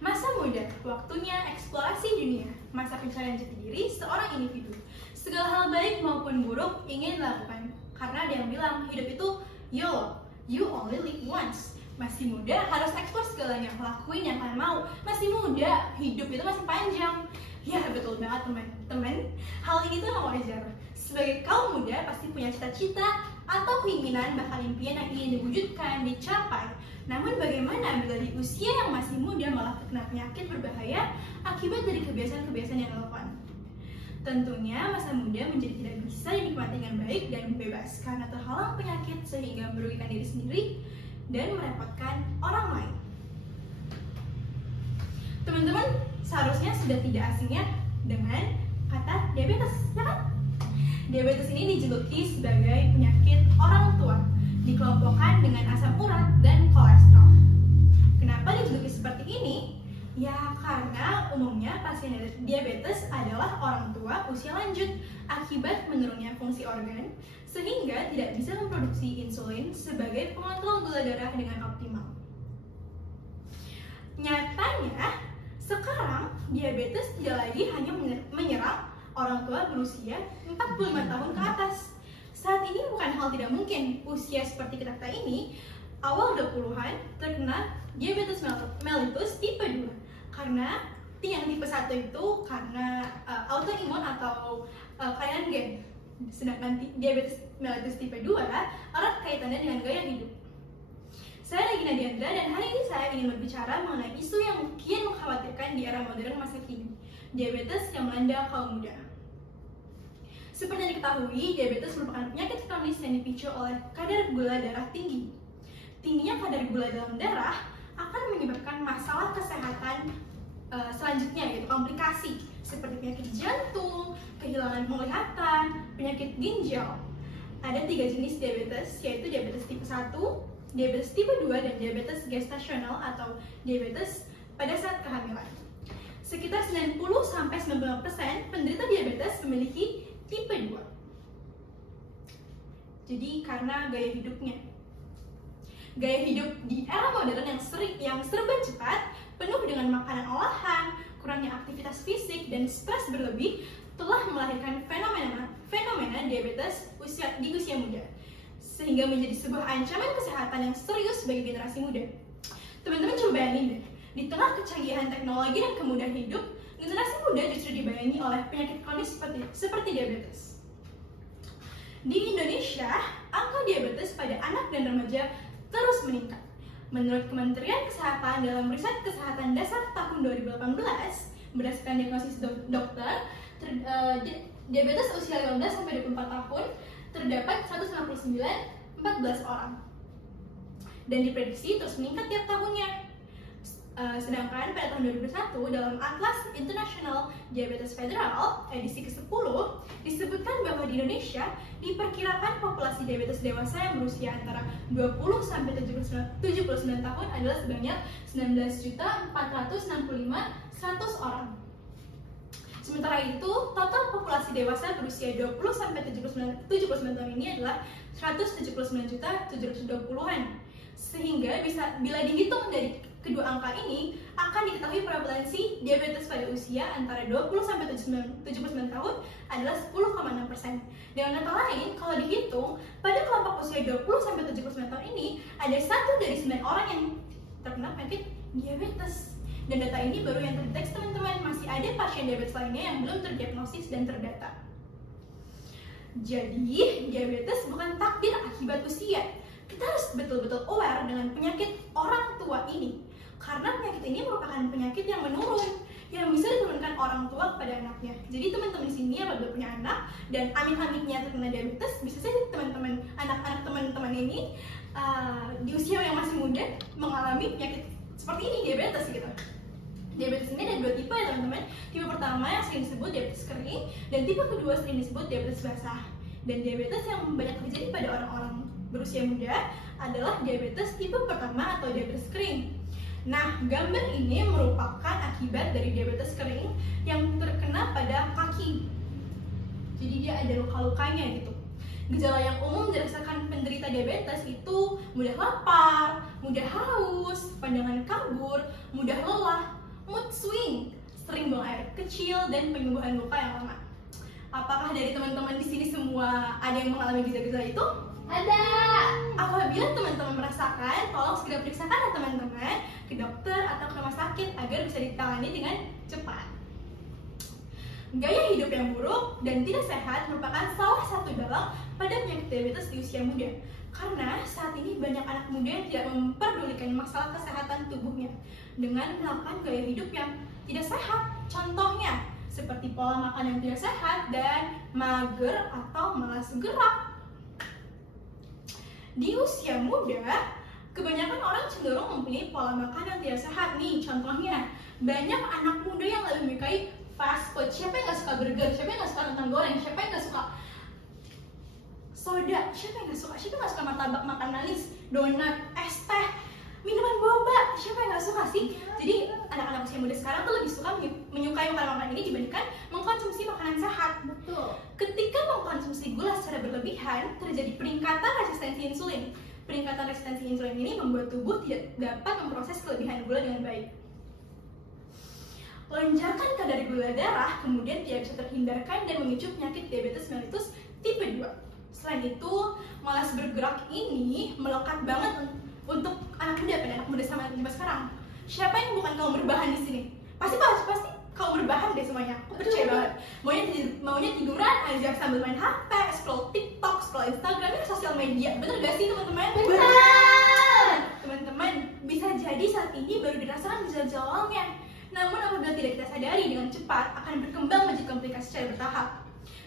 Masa muda, waktunya eksplorasi dunia, masa pencarian jati diri seorang individu. Segala hal baik maupun buruk ingin dilakukan, karena ada yang bilang hidup itu YOLO, you only live once. Masih muda harus eksplor segalanya, lakuin yang kalian mau. Masih muda, hidup itu masih panjang. Ya betul banget teman-teman, hal ini tuh wajar. Sebagai kaum muda pasti punya cita-cita atau keinginan bahkan impian yang ingin diwujudkan, dicapai. Namun bagaimana bila di usia yang masih muda malah terkena penyakit berbahaya akibat dari kebiasaan-kebiasaan yang dilakukan? Tentunya masa muda menjadi tidak bisa dinikmati dengan baik dan bebas karena terhalang penyakit sehingga merugikan diri sendiri dan merepotkan orang lain. Teman-teman seharusnya sudah tidak asingnya dengan kata diabetes, ya kan? Diabetes ini dijuluki sebagai penyakit orang tua, dikelompokkan dengan asam urat dan kolesterol. Kenapa dijuluki seperti ini? Ya karena umumnya pasien diabetes adalah orang tua usia lanjut akibat menurunnya fungsi organ sehingga tidak bisa memproduksi insulin sebagai pengontrol gula darah dengan optimal. Nyatanya, sekarang diabetes tidak lagi hanya menyerang orang tua berusia 45 tahun ke atas. Saat ini bukan hal tidak mungkin usia seperti kita ini awal 20-an terkena diabetes mellitus tipe 2 karena yang tipe 1 itu karena autoimun atau kelainan gen. Sedangkan diabetes mellitus tipe 2 erat kaitannya dengan gaya hidup. Saya Regina Diandra dan hari ini saya ingin berbicara mengenai isu yang mungkin mengkhawatirkan di era modern masa kini, diabetes yang melanda kaum muda. Seperti yang diketahui, diabetes merupakan penyakit kronis yang dipicu oleh kadar gula darah tinggi. Tingginya kadar gula dalam darah akan menyebabkan masalah kesehatan selanjutnya, yaitu komplikasi seperti penyakit jantung, kehilangan penglihatan, penyakit ginjal. Ada 3 jenis diabetes, yaitu diabetes tipe 1, diabetes tipe 2, dan diabetes gestasional atau diabetes pada saat kehamilan. Sekitar 90-95% penderita diabetes memiliki tipe 2. Jadi karena gaya hidupnya. Gaya hidup di era modern yang serba cepat, penuh dengan makanan olahan, kurangnya aktivitas fisik, dan stres berlebih telah melahirkan fenomena diabetes di usia muda, sehingga menjadi sebuah ancaman kesehatan yang serius bagi generasi muda. Teman-teman coba bayangin deh, di tengah kecanggihan teknologi dan kemudahan hidup, generasi muda justru dibayangi oleh penyakit kronis seperti diabetes. Di Indonesia, angka diabetes pada anak dan remaja terus meningkat. Menurut Kementerian Kesehatan dalam riset kesehatan dasar tahun 2018, berdasarkan diagnosis dokter, diabetes usia 15-24 tahun terdapat 159,14 orang dan diprediksi terus meningkat tiap tahunnya. Sedangkan pada tahun 2001 dalam Atlas International Diabetes Federal edisi ke-10 disebutkan bahwa di Indonesia diperkirakan populasi diabetes dewasa yang berusia antara 20-79 tahun adalah sebanyak 19.465.100 orang. Sementara itu, total populasi dewasa berusia 20-79 tahun ini adalah 179.720-an. Sehingga bila dihitung dari kedua angka ini, akan diketahui prevalensi diabetes pada usia antara 20-79 tahun adalah 10,6%. Dengan kata lain, kalau dihitung, pada kelompok usia 20-79 tahun ini, ada 1 dari 9 orang yang terkena penyakit diabetes. Dan data ini baru yang terdeteksi teman-teman, masih ada pasien diabetes lainnya yang belum terdiagnosis dan terdata. Jadi, diabetes bukan takdir akibat usia. Kita harus betul-betul aware dengan penyakit orang tua ini. Karena penyakit ini merupakan penyakit yang menurun, yang bisa diturunkan orang tua kepada anaknya. Jadi teman-teman di sini apabila punya anak dan amit-amitnya terkena diabetes, bisa saja teman-teman, anak-anak teman-teman ini di usia yang masih muda mengalami penyakit seperti ini, diabetes gitu. Diabetes ini ada 2 tipe ya teman-teman. Tipe pertama yang sering disebut diabetes kering, dan tipe kedua sering disebut diabetes basah. Dan diabetes yang banyak terjadi pada orang-orang berusia muda adalah diabetes tipe pertama atau diabetes kering. Nah, gambar ini merupakan akibat dari diabetes kering yang terkena pada kaki. Jadi dia ada luka-lukanya gitu. Gejala yang umum dirasakan penderita diabetes itu mudah lapar, mudah haus, pandangan kabur, mudah lelah, kecil, dan penyembuhan luka yang lama. Apakah dari teman-teman di sini semua ada yang mengalami gejala-gejala itu? Ada. Apabila teman-teman merasakan, tolong segera periksakan teman-teman ke dokter atau ke rumah sakit agar bisa ditangani dengan cepat. Gaya hidup yang buruk dan tidak sehat merupakan salah satu dalang pada penyakit diabetes di usia muda. Karena saat ini banyak anak muda yang tidak memperdulikan masalah kesehatan tubuhnya dengan melakukan gaya hidup yang tidak sehat. Contohnya seperti pola makan yang tidak sehat dan mager atau malas gerak. Di usia muda, kebanyakan orang cenderung mempunyai pola makan yang tidak sehat nih. Contohnya, banyak anak muda yang lebih menyukai fast food. Siapa yang gak suka burger? Siapa yang gak suka kentang goreng? Siapa yang gak suka soda? Siapa yang gak suka? Siapa yang gak suka martabak, makan manis, donat, es teh, minuman boba? Siapa yang gak suka sih? Jadi anak-anak usia muda sekarang tuh lebih suka menyukai makanan ini dibandingkan mengkonsumsi makanan sehat. Betul. Ketika mengkonsumsi gula secara berlebihan, terjadi peningkatan resistensi insulin. Peningkatan resistensi insulin ini membuat tubuh tidak dapat memproses kelebihan gula dengan baik. Lonjakan kadar gula darah kemudian tidak bisa terhindarkan dan memicu penyakit diabetes mellitus tipe 2. Selain itu, malas bergerak ini melekat banget untuk anak muda, pada anak muda sama anak muda sekarang. Siapa yang bukan kaum berbahan di sini? Pasti kaum berbahan deh semuanya. Aku percaya banget. Maunya tiduran aja sambil main HP, scroll TikTok, scroll Instagram, ini sosial media. Bener gak sih teman-teman? Benar. Teman-teman, bisa jadi saat ini baru dirasakan gejala awalnya. Namun apabila tidak kita sadari dengan cepat, akan berkembang menjadi komplikasi secara bertahap.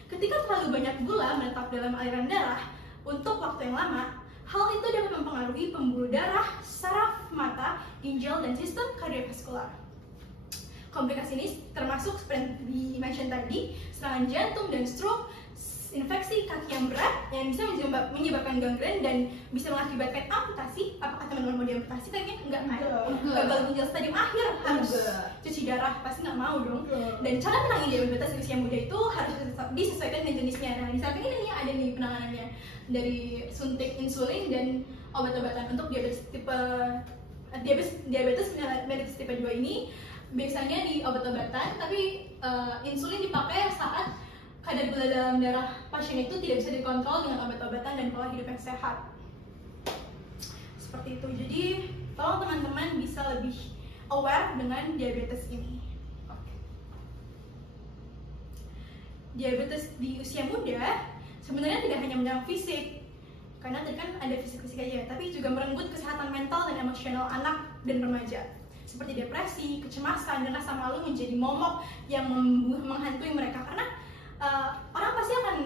Ketika terlalu banyak gula menetap dalam aliran darah untuk waktu yang lama, hal itu dapat mempengaruhi pembuluh darah, saraf mata, ginjal, dan sistem kardiovaskular. Komplikasi ini termasuk seperti di-mention tadi, serangan jantung dan stroke, infeksi kaki yang berat yang bisa menyebabkan gangren dan bisa mengakibatkan amputasi. Apakah teman-teman mau diamputasi? Kayaknya enggak kan? Gagal ginjal stadium akhir harus cuci darah, pasti nggak mau dong. Dan cara menangani diabetes di usia muda itu harus disesuaikan dengan jenisnya. Nah, misalkan ini ada nih penanganannya dari suntik insulin dan obat-obatan untuk diabetes mellitus tipe 2 ini biasanya di obat-obatan, tapi insulin dipakai saat kadar gula dalam darah pasien itu tidak bisa dikontrol dengan obat-obatan dan pola hidup yang sehat. Seperti itu. Jadi, tolong teman-teman bisa lebih aware dengan diabetes ini. Diabetes di usia muda sebenarnya tidak hanya menyerang fisik, karena tadi kan ada fisik-fisik aja, tapi juga merenggut kesehatan mental dan emosional anak dan remaja. Seperti depresi, kecemasan, dan rasa malu menjadi momok yang menghantui mereka. Karena orang pasti akan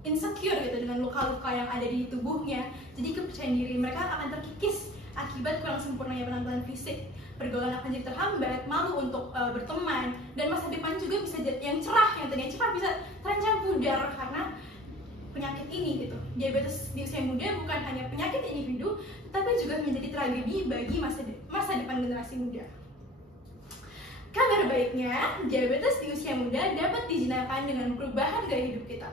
insecure gitu dengan luka-luka yang ada di tubuhnya. Jadi kepercayaan diri mereka akan terkikis akibat kurang sempurnanya penampilan fisik. Pergaulan akan jadi terhambat, malu untuk berteman, dan masa depan juga bisa jadi yang tadinya cerah bisa terancam pudar karena penyakit ini gitu. Diabetes di usia muda bukan hanya penyakit individu, tapi juga menjadi tragedi bagi masa depan generasi muda. Kabar baiknya, diabetes di usia muda dapat dijinakan dengan perubahan gaya hidup kita.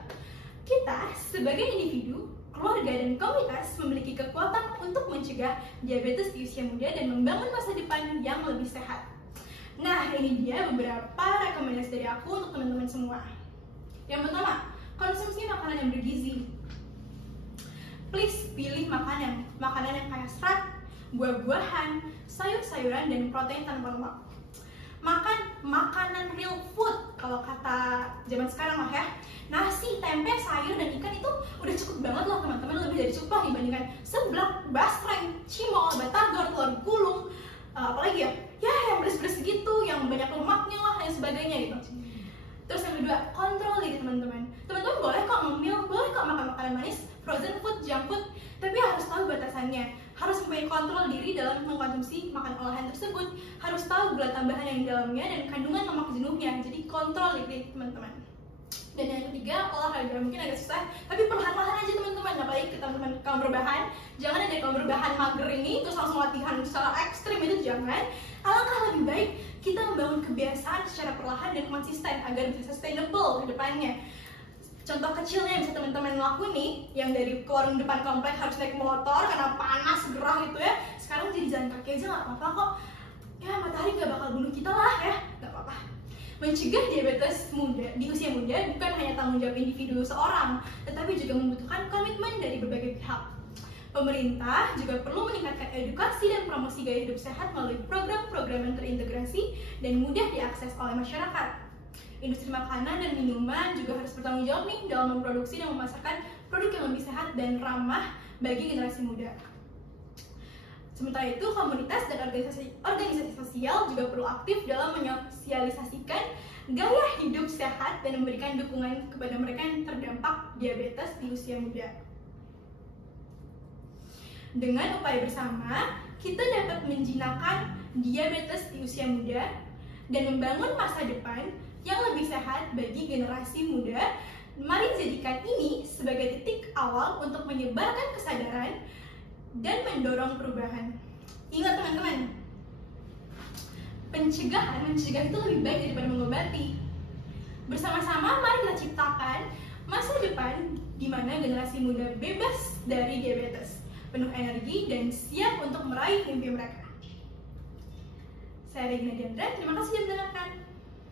Kita sebagai individu, keluarga, dan komunitas memiliki kekuatan untuk mencegah diabetes di usia muda dan membangun masa depan yang lebih sehat. Nah, ini dia beberapa rekomendasi dari aku untuk teman-teman semua. Yang pertama, konsumsi makanan yang bergizi. Please pilih makanan yang kaya serat, buah-buahan, sayur-sayuran, dan protein tanpa lemak. Makan makanan real food kalau kata zaman sekarang lah ya. Nasi, tempe, sayur, dan ikan itu udah cukup banget loh teman-teman, lebih dari cukup dibandingkan seblak, basreng, cimol, batagor, telur gulung, apalagi ya yang beres-beres gitu, yang banyak lemaknya lah dan sebagainya gitu. Terus yang kedua, kontrol diri teman-teman. Teman-teman boleh kok ngemil, boleh kok makan makanan manis, frozen food, junk food, tapi harus tahu batasannya. Harus mempunyai kontrol diri dalam mengkonsumsi makan olahan tersebut. Harus tahu gula tambahan yang di dalamnya dan kandungan lemak jenuhnya. Jadi kontrol diri teman-teman. Dan yang ketiga, olahraga. Mungkin agak susah, tapi perlahan-lahan aja teman-teman. Apalagi ke teman-teman kaum berbahan, jangan ada kaum berbahan mager ini terus langsung latihan secara ekstrim, itu jangan. Alangkah lebih baik kita membangun kebiasaan secara perlahan dan konsisten agar bisa sustainable ke depannya. Contoh kecilnya yang bisa teman-teman lakuin nih, yang dari warung depan komplek harus naik motor karena panas, gerah gitu ya. Sekarang jadi jalan kaki aja nggak apa-apa kok. Ya matahari nggak bakal bunuh kita lah ya, nggak apa-apa. Mencegah diabetes di usia muda bukan hanya tanggung jawab individu seorang, tetapi juga membutuhkan komitmen dari berbagai pihak. Pemerintah juga perlu meningkatkan edukasi dan promosi gaya hidup sehat melalui program-program yang terintegrasi dan mudah diakses oleh masyarakat. Industri makanan dan minuman juga harus bertanggung jawab nih dalam memproduksi dan memasarkan produk yang lebih sehat dan ramah bagi generasi muda. Sementara itu, komunitas dan organisasi sosial juga perlu aktif dalam menyosialisasikan gaya hidup sehat dan memberikan dukungan kepada mereka yang terdampak diabetes di usia muda. Dengan upaya bersama, kita dapat menjinakkan diabetes di usia muda dan membangun masa depan yang lebih sehat bagi generasi muda. Mari jadikan ini sebagai titik awal untuk menyebarkan kesadaran dan mendorong perubahan. Ingat teman-teman, mencegah itu lebih baik daripada mengobati. Bersama-sama mari kita ciptakan masa depan di mana generasi muda bebas dari diabetes, penuh energi dan siap untuk meraih mimpi mereka. Saya Regina Diandra, terima kasih sudah mendengarkan.